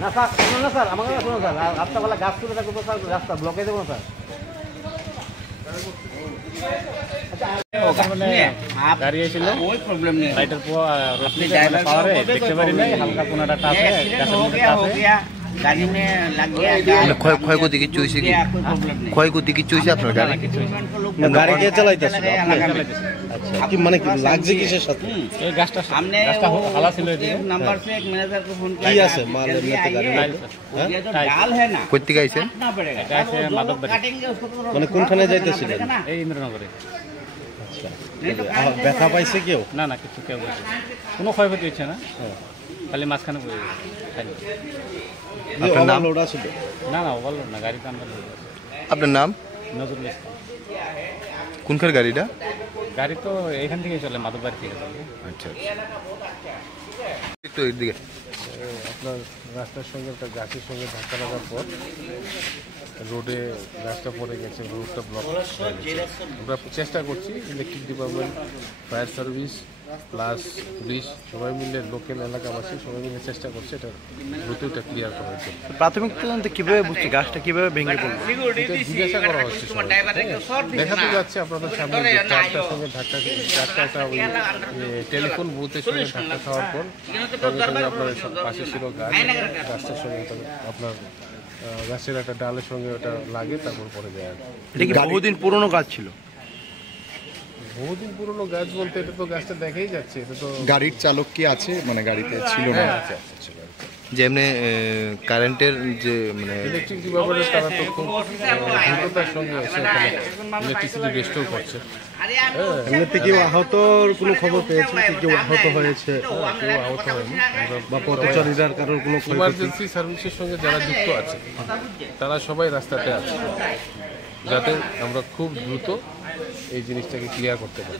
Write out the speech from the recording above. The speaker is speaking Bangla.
না স্যার, শুনুন না স্যার, আমাকে শুনুন স্যার, রাস্তাবেলা গাছ তুলে থাকবো স্যার, রাস্তা ব্লকে দেবো না স্যার। দাঁড়িয়ে ছিল ওই প্রবলেম নেই, লাইটের পাওয়ারে দেখতে পারি নাই, হালকা কোনাটা টাচ गाड़ी में लग गया ক্ষয় ক্ষতি কিছু হইছে কি ক্ষয় ক্ষতি কিছু হইছে আপনার গাড়ি গাড়ি কে চালাইতেছেন আচ্ছা কি মানে কি লাগছে কিসের সাথে এই গাছটা সামনে হালা ছিল এদিকে नंबर से एक मैनेजर को फोन किया কি আছে মাল এমনিতে গাড়ি ये जो डाल है ना কই থেকে আইছেন এটা আছে মাধববাড়ি মানে কোনখানে যাইতেছিলেন এই ইন্দ্রনগরে আচ্ছা ব্যথা পাইছে কেউ না না কিছু কেউ কোনো ক্ষয়ক্ষতি হচ্ছে না খালি মাঝখানে পড়ে গেছে খালি আপনার নাম লোড আছে না না ওভারলোড না গাড়িতে আমরা আপনার নাম নজরুল ইসলাম কোনখার গাড়িটা গাড়ি তো এখান থেকে চলে মাধববাড়ি থেকে চলে আচ্ছা একটু এদিকে আপনার রাস্তার সঙ্গে একটা গাছের সঙ্গে ধাক্কা লাগার পর রোডে গাছটা পড়ে গেছে, রোডটা ব্লক। আমরা চেষ্টা করছি electric department, fire service plus police সবাই মিলে, লোকাল এলাকাবাসী সবাই মিলে চেষ্টা করছে এটা দ্রুত এটা ক্লিয়ার করার জন্য। প্রাথমিক তদন্তে কীভাবে বুঝছি গাছটা কীভাবে ভেঙে পড়লো এটা জিজ্ঞাসা করা হচ্ছে, দেখাতে যাচ্ছে আপনাদের সামনে যে ট্রাকটার সঙ্গে ধাক্কা, ট্রাকটা ওই টেলিফোন বুথের সঙ্গে ধাক্কা খাওয়ার পর সঙ্গে সঙ্গে আপনার পাশে ছিল গাছ, গাছটার সঙ্গে আপনার গাছের একটা ডালের সঙ্গে ওটা লাগে, তারপর পরে যায়। এটা কি বহুদিন পুরনো গাছ ছিল? বহুদিন পুরনো গাছ বলতে এটা তো গাছটা দেখাই যাচ্ছে, এটা তো গাড়ির চালক কি আছে, মানে গাড়িতে ছিল না? যেমনি কারেন্টের যে মানে ইলেকট্রিক ডিপার্টমেন্টের তারা তো খুব দ্রুততার সঙ্গে এসে এখানে ইলেকট্রিসিটি রেস্টোর করছে। এমনিতে কেউ আহতর কোনো খবর পেয়েছেন? কেউ আহত হয়েছে? কেউ আহত হয়নি, বা পথচারীদের কারোর কোনো ইমার্জেন্সি সার্ভিসের সঙ্গে যারা যুক্ত আছে তারা সবাই রাস্তাতে আছে, যাতে আমরা খুব দ্রুত এই জিনিসটাকে ক্লিয়ার করতে পারি।